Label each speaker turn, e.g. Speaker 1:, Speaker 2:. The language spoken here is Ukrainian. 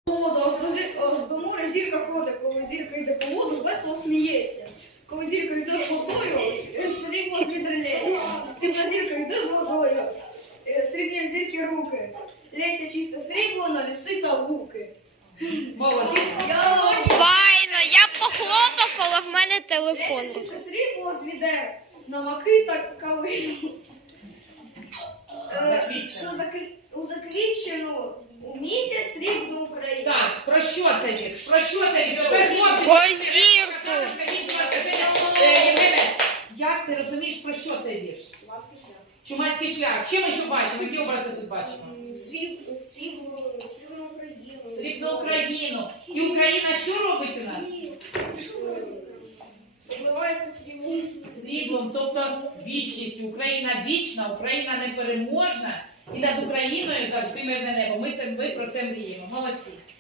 Speaker 1: Аж до моря зірка ходить, коли зірка йде по воду, весело сміється. Коли зірка йде з водою, срібло відриляється. Срібна зірка йде з водою, срібні зірки руки. Лється чисте срібло на ліси та луки.
Speaker 2: Молодець.
Speaker 3: Файно, я б похлопав, але в мене телефон.
Speaker 1: Лється чисте срібло звіде на маки та калину. У заквітчену у місяць срібну Україну.
Speaker 2: Так, про що це вірш? Про що це вірш? Тепер, хлопці,
Speaker 3: Про зірку.
Speaker 2: скажіть, будь ласка, Євгене, як ти розумієш, про що цей вірш? Чумацький шлях. Що ми ще бачимо? Які образи тут бачимо?
Speaker 1: Срібну Україну.
Speaker 2: Срібну Україну. І Україна що робить у нас?
Speaker 1: Обливається сріблом.
Speaker 2: Сріблом, тобто вічністю. Україна вічна, Україна непереможна. І над Україною завжди мирне небо. Ми про це мріємо. Молодці.